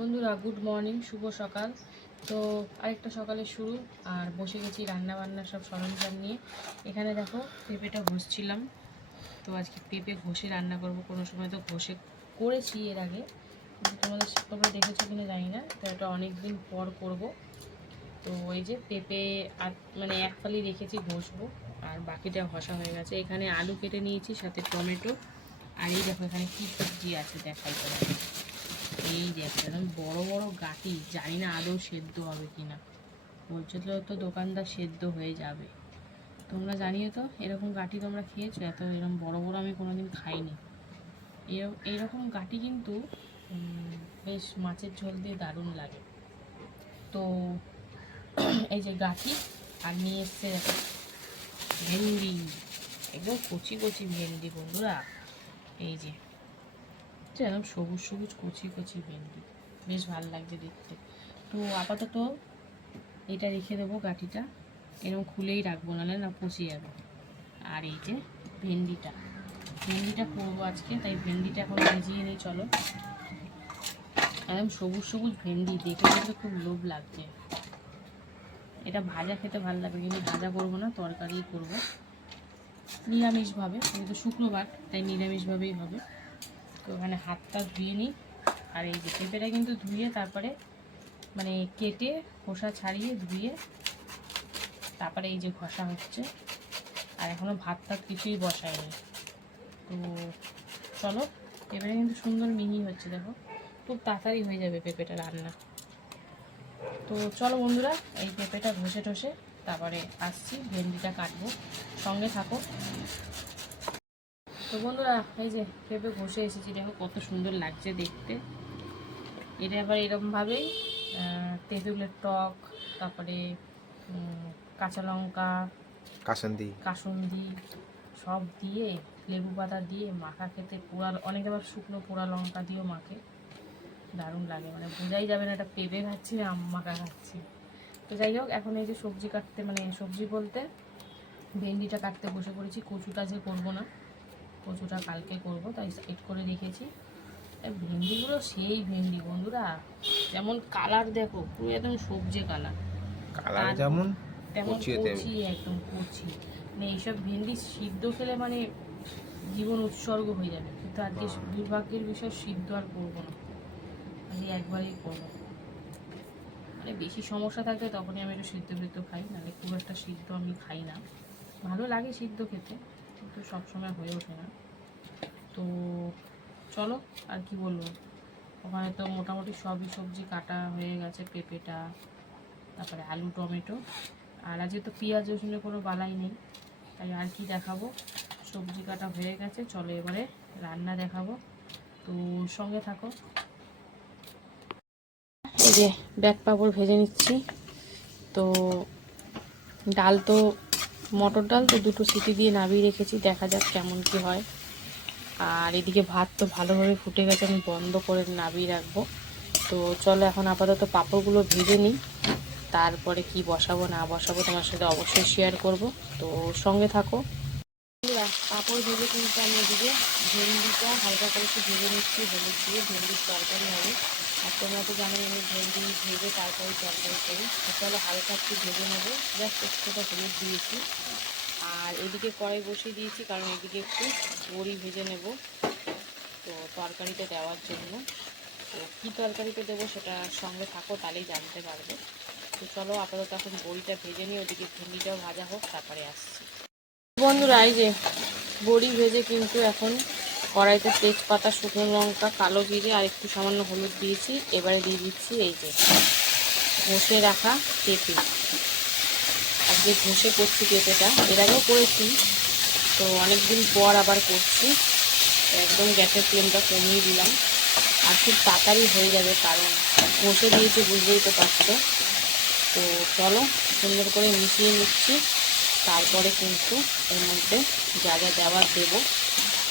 বন্ধুরা good morning শুভ সকাল। তো আরেকটা সকালে শুরু, আর বসে গেছি রান্না বান্নার সব সরঞ্জাম নিয়ে। এখানে দেখো, পেঁপেটা ঘষছিলাম। তো আজকে পেঁপে ঘষে রান্না করব, কোনো সময় তো ঘষে করেছি এর আগে। তোমাদের তোমরা দেখেছ কিনা জানি না, তো এটা অনেক দিন পর করব। তো ওই যে পেঁপে আর মানে এক ফালি রেখেছি, ঘষবো। আর বাকিটা ঘষা হয়ে গেছে। এখানে আলু কেটে নিয়েছি, সাথে টমেটো। আর এই দেখো, এখানে কী সবজি আছে দেখাই তোমাকে এই দেখো একদম বড় বড় গাটি, জানি না আদৌ সেদ্ধ হবে কিনা। বলছিল তো দোকানদার সেদ্ধ হয়ে যাবে। তোমরা জানিও তো, এরকম গাটি তোমরা খেয়েছো? এত এরকম বড় বড় আমি কোনোদিন খাইনি। এরকম গাটি কিন্তু বেশ মাছের ঝোল দিয়ে দারুণ লাগে। তো, এই যে গাটি, আর নিয়ে এসছে ভেন্ডি। একদম কচি কচি ভেন্ডি বন্ধুরা। এই যে এটা একদম সবুজ সবুজ কচি কচি ভেন্ডি। বেশ ভালো লাগছে দেখতে। তো আপাতত এটা রেখে দেবো গাঠিটা। এরকম খুলেই রাখব, নাহলে না পচে যাবে। আর এই যে ভেন্ডিটা। ভেন্ডিটা করব আজকে, তাই ভেন্ডিটা এখন ভিজিয়ে নিই, চলো। একদম সবুজ সবুজ ভেন্ডি, দেখে কিন্তু খুব লোভ লাগছে। এটা ভাজা খেতে ভালো লাগবে, কিন্তু ভাজা করব না তরকারি করব। নিরামিষভাবে কিন্তু শুক্রবার, তাই নিরামিষভাবেই হবে। তো ওখানে হাতটা ধুয়ে নিই। আর এই যে পেঁপেটা কিন্তু ধুয়ে তারপরে মানে কেটে খোসা ছাড়িয়ে ধুয়ে তারপরে এই যে ঘষা হচ্ছে। আর এখনও ভাত টাত কিছুই বসায়নি। তো চলো, পেঁপেটা কিন্তু সুন্দর মিহি হচ্ছে, দেখো। খুব তাড়াতাড়ি হয়ে যাবে পেঁপেটা রান্না। তো চলো বন্ধুরা, এই পেঁপেটা ঘষে টষে তারপরে আসছি, ভেন্ডিটা কাটবো। সঙ্গে থাকো। তো বন্ধুরা এই যে পেঁপে ঘষে এসেছি দেখো কত সুন্দর লাগছে দেখতে। এটা আবার এরকমভাবেই তেঁতুলের টক তারপরে কাঁচা লঙ্কা কাসন্দি। কাসুন্দি সব দিয়ে লেবু পাতা দিয়ে মাখা খেতে পোড়া অনেকে আবার শুকনো পোড়া লঙ্কা দিয়েও মাখে। দারুণ লাগে মানে বোঝাই যাবে না এটা পেঁপে খাচ্ছি না আম মাখা খাচ্ছি। তো যাই হোক এখন এই যে সবজি কাটতে মানে সবজি বলতে ভেন্ডিটা কাটতে বসে পড়েছি কচুটা যে করব না কচুটা কালকে করব তাই সাইড করে রেখেছি। ভেন্ডিগুলো সেই ভেন্ডি বন্ধুরা যেমন কালার দেখো পুরো একদম সবজি কালার কালার যেমন তেমন কচি একদম কচি। মানে এইসব ভেন্ডি সিদ্ধ খেলে মানে জীবন উৎসর্গ হয়ে যাবে। কিন্তু আজকে। দুর্ভাগ্যের বিষয় সিদ্ধ আর করব না। আমি একবারই করব। মানে বেশি সমস্যা থাকলে তখনই আমি একটু সিদ্ধ ফিদ্ধ খাই নাহলে খুব একটা সিদ্ধ আমি খাই না। ভালো লাগে সিদ্ধ খেতে। কিন্তু সবসময় হয়ে ওঠে না। তো চলো, আর কি বলব? ওখানে তো মোটামুটি সবই সবজি কাটা হয়ে গেছে, পেঁপেটা, তারপরে আলু, টমেটো। আর আজকে তো পেঁয়াজ, রসুনের কোনো বালাই নেই। তাই আর কি দেখাবো? সবজি কাটা হয়ে গেছে, চলো এবারে রান্না দেখাবো। তো সঙ্গে থাকো। এই যে ব্যাক পাপড় ভেজে নিচ্ছি। তো ডাল তো মটর ডাল তো দুটো সিটি দিয়ে নামিয়ে রেখেছি, দেখা যাক কেমন কি হয়। আর এদিকে ভাত তো ভালোভাবে ফুটে গেছে, আমি বন্ধ করে নামিয়ে রাখব। তো চলো এখন আপাতত পাঁপড়গুলো ভেজে নিই, তারপরে কি বসাবো না বসাবো তোমার সাথে অবশ্যই শেয়ার করব। তো সঙ্গে থাকো। পাঁপড় ভেজে কিন্তু আমি এদিকে ভেন্ডিটা হালকা করে একটু ভেজে নিচ্ছি, হলুদ দিয়ে ভেন্ডির তরকারি হবে। আর তোমরা তো জানোই আমি ভেন্ডি ভেজে তারপরে তরকারি করি। তো চলো হালকা একটু ভেজে নেব। জাস্ট একটুটা হলুদ দিয়েছি। আর এদিকে কড়াই বসিয়ে দিয়েছি, কারণ এদিকে একটু বড়ি ভেজে নেব। তো তরকারিতে দেওয়ার জন্য। তো কী তরকারিতে দেবো সেটা সঙ্গে থাকো, তাহলেই জানতে পারবে। তো চলো আপাতত এখন বড়িটা ভেজে নিই, ওদিকে ভেন্ডিটাও ভাজা হোক, তারপরে আসছি। বন্ধুরা, এই যে বড়ি ভেজে কিন্তু এখন কড়াইতে তেজপাতা, শুকনো লঙ্কা, কালো জিরে আর একটু সামান্য হলুদ দিয়েছি। এবারে দিয়ে দিচ্ছি এই যে ঘষে রাখা পেঁপে। আজকে ঘষে করছি পেঁপেটা। এর আগেও করেছি, তো অনেক দিন পর আবার করছি। একদম গ্যাসের ফ্লেমটা কমিয়ে দিলাম। আর খুব তাড়াতাড়ি হয়ে যাবে কারণ ঘষে দিয়েছি বুঝতেই তো পারছ। তো চলো সুন্দর করে মিশিয়ে নিচ্ছি। তারপরে কিন্তু এর মধ্যে যা যা দেওয়ার দেবো।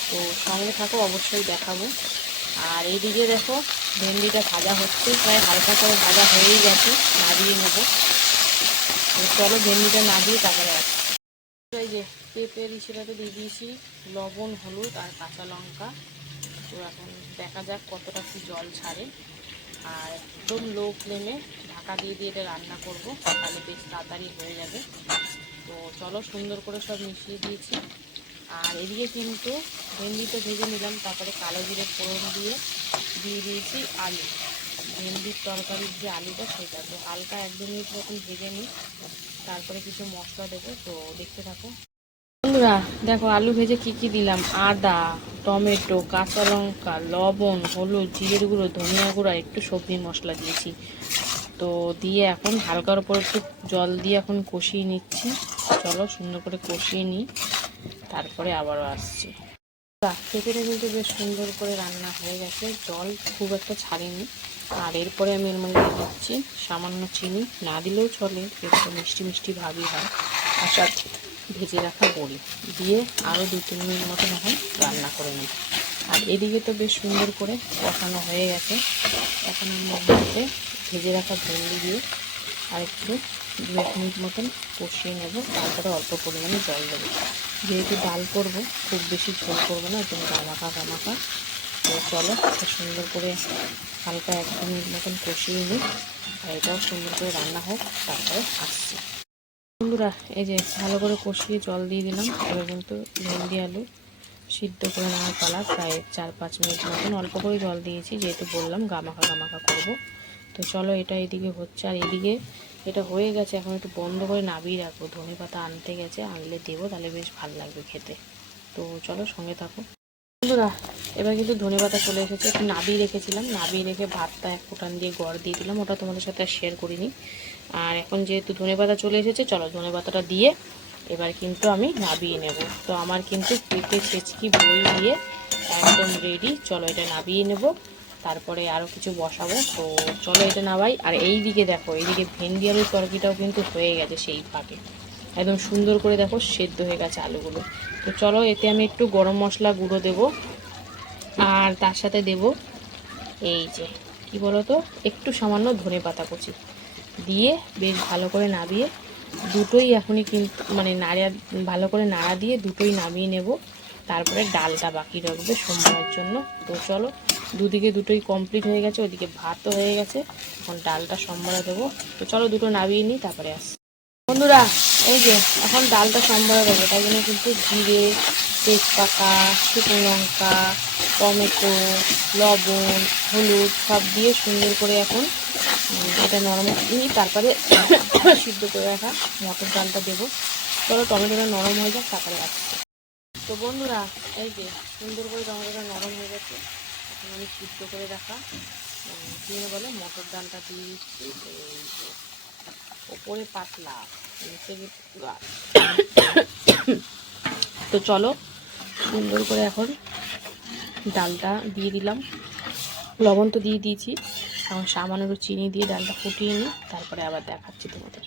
তো সঙ্গে থাকো, অবশ্যই দেখাবো। আর এইদিকে দেখো, ভেন্ডিটা ভাজা হচ্ছে, প্রায় হালকা করে ভাজা হয়েই গেছে, নাড়িয়ে নেব। তো চলো ভেন্ডিটা না দিয়ে তারপরে আসছি। এই যে পেঁপের ইসেটাতে দিয়ে দিয়েছি, লবণ, হলুদ আর কাঁচা লঙ্কা। তো এখন দেখা যাক কতটা কি জল ছাড়ে। আর একদম লো ফ্লেমে ঢাকা দিয়ে দিয়ে এটা রান্না করব, তাহলে বেশ তাড়াতাড়ি হয়ে যাবে। তো চলো সুন্দর করে সব মিশিয়ে দিয়েছি। আর এদিকে কিন্তু ভেন্ডি তো ভেজে নিলাম, তারপরে কালো জিরে ফোড়ন দিয়ে দিয়ে দিয়েছি আলু। ভেন্ডির তরকারির যে আলুটা সেটা তো হালকা এক দু মিনিট মতন ভেজে নিই, তারপরে কিছু মশলা দেবো, তো দেখতে থাকো। বন্ধুরা, দেখো আলু ভেজে কি কি দিলাম? আদা, টমেটো, কাঁচা লঙ্কা, লবণ, হলুদ, জিরের গুঁড়ো, ধনিয়া গুঁড়ো, একটু সবজি মশলা দিয়েছি। তো দিয়ে এখন হালকার উপর একটু জল দিয়ে এখন কষিয়ে নিচ্ছি। চলো সুন্দর করে কষিয়ে নিই। তারপরে আবারও আসছি। পেঁপেটা কিন্তু বেশ সুন্দর করে রান্না হয়ে গেছে। জল খুব একটা ছাড়েনি। আর এরপরে আমি এর মধ্যে দিচ্ছি সামান্য চিনি। না দিলেও চলে একটু মিষ্টি মিষ্টি ভাবই হয়। আর সাথে ভেজে রাখা বড়ি। দিয়ে আরও দু তিন মিনিট মতন এখন রান্না করে নেব। আর এদিকে তো বেশ সুন্দর করে কষানো হয়ে গেছে। এখন আমি ভেজে রাখা ভেন্ডি দিয়ে আর একটু দু এক মিনিট মতন কষিয়ে নেব, তারপরে অল্প পরিমাণে জল দেবো। যেহেতু ডাল করব, খুব বেশি ঝোল করব না, একদম গামাখা গামাখা। তো চলো সুন্দর করে হালকা এক মিনিট মতন কষিয়ে নিই, আর এটাও সুন্দর করে রান্না হোক, তারপরে আসছি। বন্ধুরা, এই যে ভালো করে কষিয়ে জল দিয়ে দিলাম, এবার কিন্তু ভেন্ডি আলু সিদ্ধ করে নেওয়ার পালা, প্রায় চার পাঁচ মিনিট মতন অল্প করে জল দিয়েছি, যেহেতু বললাম গামাখা গামাখা করব। তো চলো এটা এদিকে হচ্ছে, আর এদিকে এটা হয়ে গেছে, এখন একটু বন্ধ করে নাবিয়ে রাখব। ধনে পাতা আনতে গেছে, আনলে দেবো, তাহলে বেশ ভালো লাগবে খেতে। তো চলো সঙ্গে থাকো। বন্ধুরা, এবার কিন্তু ধনে পাতা চলে এসেছে, একটু নাবিয়ে রেখেছিলাম। নাবিয়ে রেখে ভাতটা এক ফোটান দিয়ে গড় দিয়ে দিলাম, ওটা তোমাদের সাথে শেয়ার করিনি। আর এখন যেহেতু ধনে পাতা চলে এসেছে, চলো ধনে পাতাটা দিয়ে এবার কিন্তু আমি নাবিয়ে নেব। তো আমার কিন্তু পেঁপে, ছেচকি বই দিয়ে একদম রেডি চলো এটা নাবিয়ে নেব। তারপরে আরও কিছু বসাবো। তো চলো এটা নাবাই আর এই দিকে দেখো, এইদিকে ভেন্ডি আলুর তরকিটাও কিন্তু হয়ে গেছে সেই ফাঁকে একদম সুন্দর করে দেখো সেদ্ধ হয়ে গেছে আলুগুলো। তো চলো এতে আমি একটু গরম মশলা গুঁড়ো দেব। আর তার সাথে দেব এই যে, কি বলো তো একটু সামান্য ধনে পাতা কুচি। দিয়ে বেশ ভালো করে নাবিয়ে, দুটোই এখনই কিন্তু মানে নাড়া, ভালো করে নাড়া দিয়ে দুটোই নামিয়ে নেব। তারপরে ডালটা বাকি রাখবে সোমবারের জন্য। তো চলো, দুদিকে দুটোই কমপ্লিট হয়ে গেছে, ওদিকে ভাতও হয়ে গেছে। এখন ডালটা সোমবারে দেবো। তো চলো দুটো নামিয়ে নিই, তারপরে আস। বন্ধুরা, এই যে, এখন ডালটা সম্বরা দেবো। তাই জন্য কিন্তু জিরে, তেজপাতা, শুকনো লঙ্কা, টমেটো, লবণ, হলুদ সব দিয়ে সুন্দর করে এখন এটা নরম নিই তারপরে সিদ্ধ করে রাখা মটর ডালটা দেবো। চলো টমেটোটা নরম হয়ে যাক, তারপরে আসছে তো বন্ধুরা এই যে সুন্দর করে টমেটোটা নরম হয়ে গেছে। এখন আমি সিদ্ধ করে রাখা উম, কি বলে মটর ডালটা দিয়ে দিচ্ছি। ওপরে পাতলা তো চলো সুন্দর করে এখন ডালটা দিয়ে দিলাম। লবণ তো দিয়ে দিয়েছি এখন সামান্য চিনি দিয়ে ডালটা ফুটিয়ে নিই তারপরে আবার দেখাচ্ছি তোমাদের।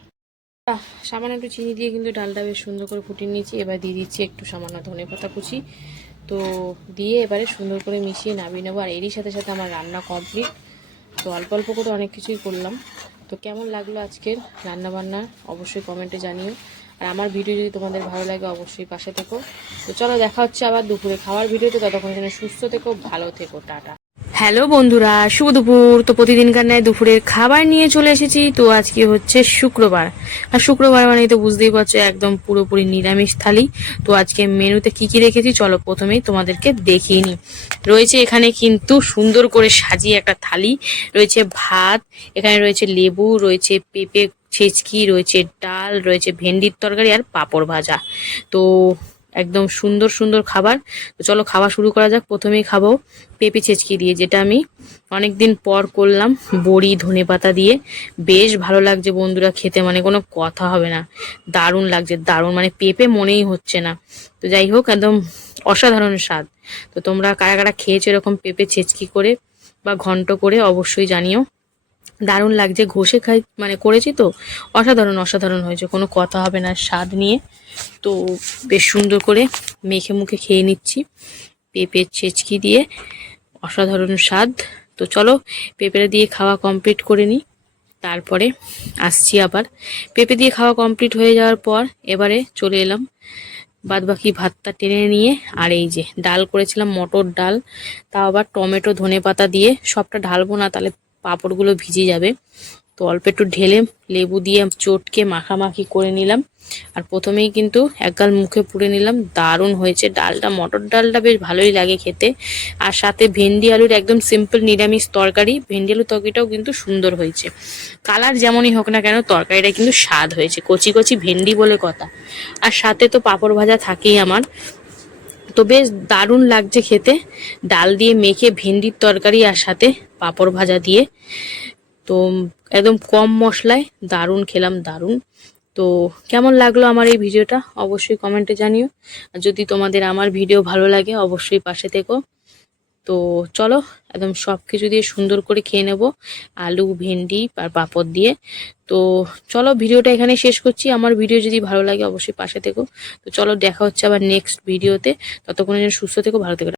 সামান্য একটু চিনি দিয়ে কিন্তু ডালটা বেশ সুন্দর করে ফুটিয়ে নিয়েছি। এবার দিয়ে দিচ্ছি একটু সামান্য ধনে পাতা কুচি। তো দিয়ে এবারে সুন্দর করে মিশিয়ে নামিয়ে নেব। আর এরই সাথে সাথে আমার রান্না কমপ্লিট তো অল্প অল্প করে অনেক কিছুই করলাম। তো কেমন লাগল আজকের রান্না বান্না অবশ্যই কমেন্টে জানিও। আর আমার ভিডিও যদি তোমাদের ভালো লাগে, অবশ্যই পাশে থেকো। তো চলো দেখা হচ্ছে আবার দুপুরে খাওয়ার ভিডিওতে। ততক্ষণ সুস্থ থেকো, ভালো থেকো, টাটা। হ্যালো বন্ধুরা, শুভ দুপুর। তো প্রতিদিনকার ন্যায় দুপুরের খাবার নিয়ে চলে এসেছি। তো আজকে হচ্ছে শুক্রবার। আর শুক্রবার মানে তো বুঝতেই পারছ, একদম পুরোপুরি নিরামিষ থালি। তো আজকে মেনুতে কি কি রেখেছি, চলো প্রথমেই তোমাদেরকে দেখিয়ে নিই। রয়েছে এখানে কিন্তু সুন্দর করে সাজিয়ে একটা থালি। রয়েছে ভাত, এখানে রয়েছে লেবু, রয়েছে পেঁপে ছেচকি, রয়েছে ডাল, রয়েছে ভেন্ডির তরকারি আর পাঁপড় ভাজা। তো একদম সুন্দর সুন্দর খাবার। তো চলো খাওয়া শুরু করা যাক। প্রথমেই খাব পেঁপে ছেচকি দিয়ে, যেটা আমি অনেক দিন পর করলাম, বড়ি, ধনে পাতা দিয়ে। বেশ ভালো লাগছে বন্ধুরা খেতে মানে কোনো কথা হবে না। দারুণ লাগছে, দারুণ। মানে পেঁপে মনেই হচ্ছে না। তো যাই হোক, একদম অসাধারণ স্বাদ। তো তোমরা কারা কারা খেয়েছো এরকম পেঁপে ছেচকি করে বা ঘন্ট করে অবশ্যই জানিও। দারুণ লাগছে। ঘষে খাই মানে করেছি তো। অসাধারণ অসাধারণ হয়েছে। কোনো কথা হবে না স্বাদ নিয়ে। তো বেশ সুন্দর করে মেখে মুখে খেয়ে নিচ্ছি। পেঁপের ছেচকি দিয়ে। অসাধারণ স্বাদ। তো চলো, পেঁপেটা দিয়ে খাওয়া কমপ্লিট করে নিই। তারপরে আসছি আবার। পেঁপে দিয়ে খাওয়া কমপ্লিট হয়ে যাওয়ার পর এবারে চলে এলাম। বাদ বাকি ভাতটা টেনে নিয়ে, আর এই যে ডাল করেছিলাম, মটর ডাল। তাও আবার টমেটো ধনে পাতা দিয়ে সবটা ঢালবো না, তাহলে পাঁপড়গুলো ভিজে যাবে। তো অল্প একটু ঢেলে লেবু দিয়ে চটকে মাখামাখি করে নিলাম। আর প্রথমেই কিন্তু একগাল মুখে পুড়ে নিলাম। দারুণ হয়েছে ডালটা, মটর ডালটা বেশ ভালোই লাগে খেতে। আর সাথে ভেন্ডি আলুর একদম সিম্পল নিরামিষ তরকারি। ভেন্ডি আলুর তরকারিটাও কিন্তু সুন্দর হয়েছে। কালার যেমনই হোক না কেন তরকারিটা কিন্তু স্বাদ হয়েছে। কচি কচি ভেন্ডি বলে কথা। আর সাথে তো পাঁপড় ভাজা থাকেই আমার। তো বেশ দারুণ লাগছে খেতে। ডাল দিয়ে মেখে ভেন্ডির তরকারি আর সাথে পাঁপড় ভাজা দিয়ে। তো একদম কম মশলায় দারুণ, খেলাম দারুণ। তো কেমন লাগল আমার এই ভিডিওটা? অবশ্যই কমেন্টে জানিও। আর যদি তোমাদের আমার ভিডিও ভালো লাগে, অবশ্যই পাশে থেকো। তো চলো একদম সব কিছু দিয়ে সুন্দর করে খেয়ে নেব, আলু, ভেন্ডি আর পাঁপড় দিয়ে। তো চলো ভিডিওটা এখানে শেষ করছি। আমার ভিডিও যদি ভালো লাগে অবশ্যই পাশে থেকো। তো চলো দেখা হচ্ছে আবার নেক্সট ভিডিওতে ততক্ষণের জন্য সুস্থ থেকো, ভালো থেকো।